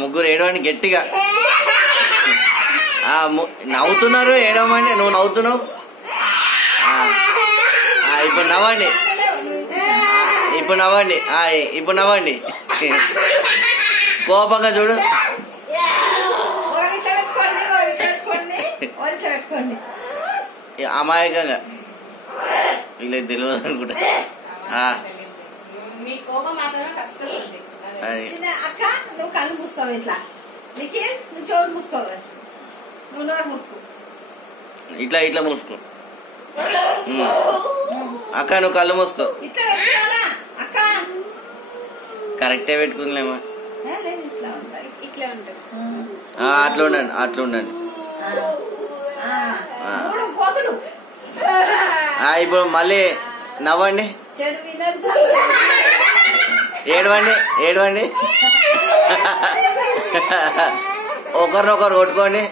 ముగ్గురు ఏడవండి గట్టిగా. నవ్వుతున్నారు, ఏడవమండి. నువ్వు నవ్వుతున్నావు. ఇప్పుడు నవ్వండి, ఇప్పుడు నవ్వండి, ఇప్పుడు నవ్వండి. కోపంగా చూడు. అమాయకంగా ఇలా తెలియదు అనుకుంటా. అక్క నువ్వు కళ్ళు మూసుకోవు, ఇట్లా నీకే నువ్వు చెవులు మూసుకోవాలి, నువ్వు నోరు మూసుకో, ఇట్లా ఇట్లా మూసుకో. అక్క నువ్వు కళ్ళు మూసుకో. ఇట్లా పెట్టుకోవాలా అక్క? కరెక్టే పెట్టుకుందిలేమా. ఇట్లా ఉంటాయి, ఇట్లా ఉంటాయి. అట్లా ఉండండి, అట్లా ఉండండి. ఇప్పుడు మళ్ళీ నవ్వండి, ఏడవండి, ఏడవండి. ఒకరినొకరు కొట్టుకోండి.